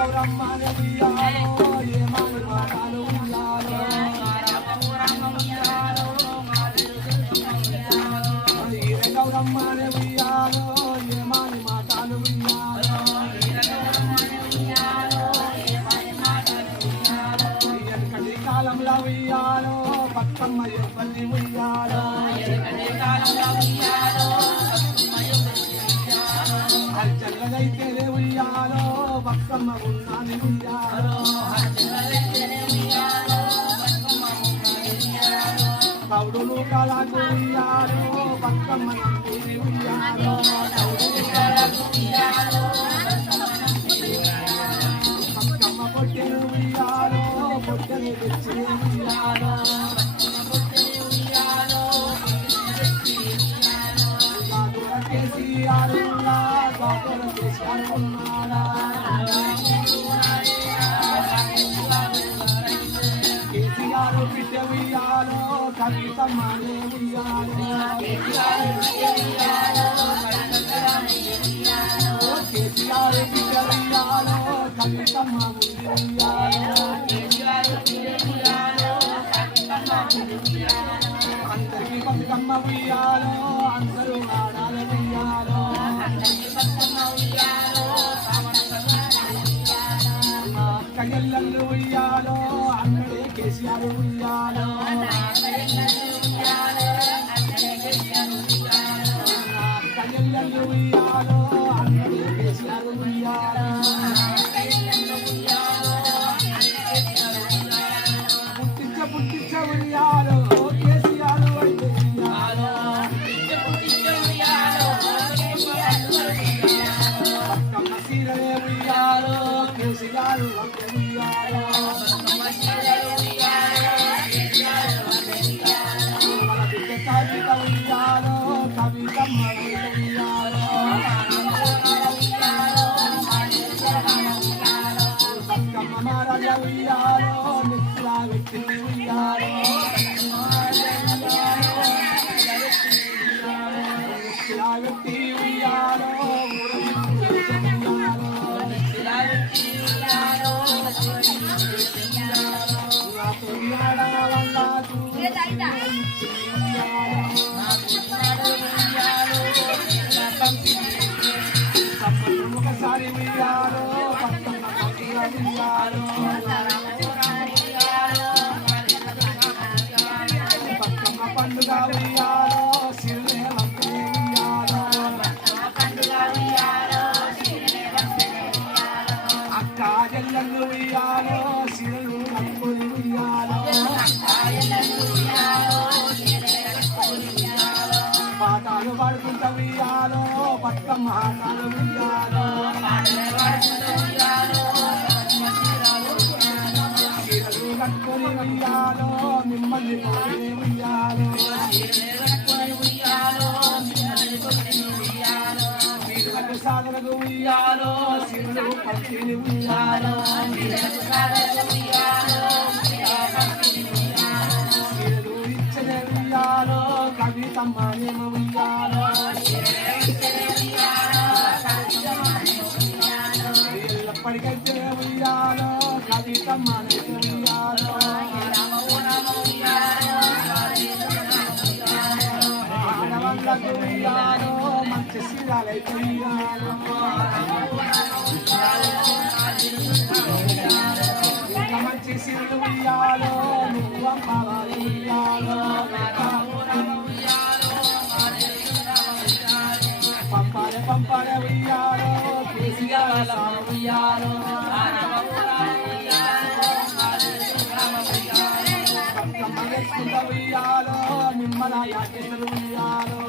గౌరమ్మ ఉయ్యాలో ఏమాని మాటలు ఉయ్యాలో గౌరమ్మ ఉయ్యాలో ఏమాని మాటలు ఉయ్యాలో ఎనకటి కాలంలో ఉయ్యాలో బతుకమ్మ ఎవ్వరిని ఉయ్యాలో చల్లగైతే ఉయ్యాలో బతుకమ్మ ఉన్నాని ఉయ్యాలో కౌడులు కళకు ఉయ్యాలో బతుకమ్మ నందిని ఉయ్యాలో బతుకమ్మ పొట్టెలు ఉయ్యాలో పొట్టెలు తెచ్చి ఉయ్యాలో కేసీఆర్ బిడ్డ ఉయ్యాలో కవితమ్మనే ఉయ్యాలో కేసీఆర్ బిడ్డ ఉయ్యాలో కవితమ్మ ఉయ్యాలో అందరికీ బతుకమ్మ ఉయ్యాలో అందరూ ఆడాలి ఉయ్యాలో కయ్యల్లలు ఉయ్యాలో అక్కడే కేసీఆర్ ఉయ్యాలో కయ్యల్లలు ఉయ్యాలో అక్కడే కేసీఆర్ ఉయ్యాలో పుట్టించ ఉయ్యాలో కేసీఆర్ అయితే ఉయ్యాలో బతుకమ్మ సీరలే ఉయ్యాలో కేసీఆర్ ఉయ్యాలో మన బిడ్డ కవిత ఉయ్యాలో కవితమ్మ ఉయ్యాలో బతుకమ్మ మారజ ఉయ్యాలో నిత్లా వ్యక్తి ఉయ్యాలో నిత్లా వ్యక్తి ఉయ్యాలో ఒకసారి ఉయ్యాలో బతుకమ్మ ఉయ్యాలో బతుకమ్మ పండుగ ఉయ్యాలో సిరులే ఉయ్యాలో అక్క జల్లలు ఉయ్యాలో సిరులు నక్కుని ఉయ్యాలో పాటాలు పాడుకుంటా ఉయ్యాలో బతుకమ్మ ఆటలు ఉయ్యాలో చీరలు కట్టుకొని ఉయ్యాలో మిమ్మల్ని కోరి ఉయ్యాలో చీరలకు సాగరకు ఉయ్యాలో చీరలు పచ్చిని ఉయ్యాలో చీరలు ఇచ్చని ఉయ్యాలో కవితమ్మ నేమ ఉయ్యాలో ఎప్పటికైతే ఉయ్యాలో కవితమ్మ ఉయ్యాలో ఆడవాళ్ళకు ఉయ్యాలో మంచి శీలాలైతే ఉయ్యాలో ఇంకా మంచి శీలు ఉయ్యాలో నువ్వు అమ్మవారి ఉయ్యాలో పంపడే ఉయ్యాలో కేసీఆర్ ఉయ్యాలో బతుకమ్మ వేసుకుంట ఉయ్యాలో నిమ్మల యాకేశ్వరు ఉయ్యాలో